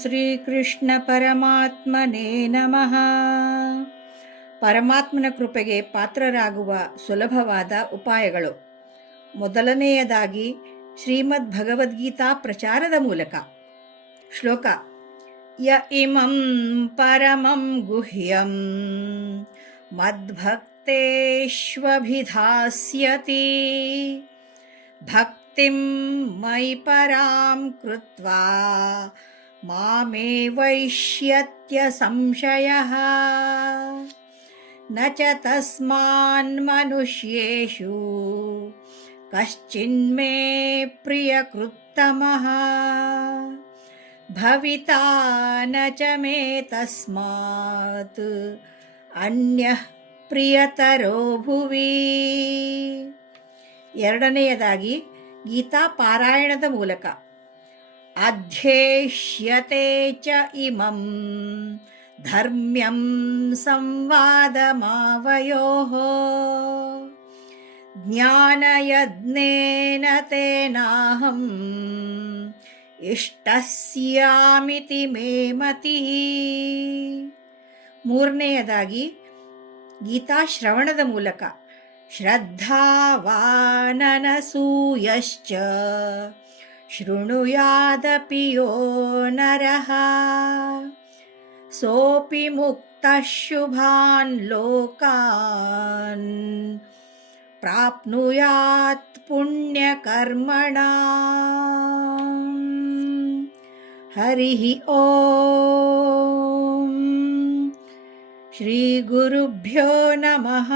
ಶ್ರೀಕೃಷ್ಣ ಪರಮಾತ್ಮನೇ ನಮಃ. ಪರಮಾತ್ಮನ ಕೃಪೆಗೆ ಪಾತ್ರರಾಗುವ ಸುಲಭವಾದ ಉಪಾಯಗಳು. ಮೊದಲನೆಯದಾಗಿ ಶ್ರೀಮದ್ ಭಗವದ್ಗೀತಾ ಪ್ರಚಾರದ ಮೂಲಕ. ಶ್ಲೋಕ: ಯ ಇಮಂ ಪರಮಂ ಗುಹ್ಯಂ ಮದ್ಭಕ್ತೇಷ್ವಭಿಧಾಸ್ಯತಿ ಭಕ್ತಿಂ ಮಯಿ ಪರಾಂ ಕೃತ್ವಾ ಮಾಮೇ ವೈಷ್ಯತ್ಯ ಸಂಶಯಃ ನ ಚ ತಸ್ಮಾನ್ ಮನುಷ್ಯೇಷು ಕಶ್ಚಿನ್ಮೇ ಪ್ರಿಯಕೃತ್ತಮಃ ಭವಿತಾ ನ ಚ ಮೇ ತಸ್ಮಾತ್ ಅನ್ಯಃ ಪ್ರಿಯತರೋ ಭುವಿ. ಎರಡನೆಯದಾಗಿ ಗೀತಾ ಪಾರಾಯಣದ ಮೂಲಕ. ಅಧ್ಯೇಷ್ಯತೆ ಚ ಇಮಂ ಧರ್ಮ್ಯಂ ಸಂವಾದಮಾವಯೋಃ ಜ್ಞಾನಯಜ್ಞೇನ ತೇನಾಹಂ ಇಷ್ಟಸ್ಯಾಮಿತಿ ಮೇ ಮತಿಃ. ಮೂರನೆಯದಾಗಿ ಗೀತಾ ಶ್ರವಣದ ಮೂಲಕ. ಶ್ರದ್ಧಾವಾನನಸೂಯಶ್ಚ ಶೃಣುಯಾದಪಿ ಯೋ ನರಃ ಸೋಪಿ ಮುಕ್ತಃ ಶುಭಾನ್ ಲೋಕಾನ್ ಪ್ರಾಪ್ನುಯಾತ್ ಪುಣ್ಯಕರ್ಮಣಾಂ. ಹರಿ ಓಂ. ಶ್ರೀ ಗುರುಭ್ಯೋ ನಮಃ.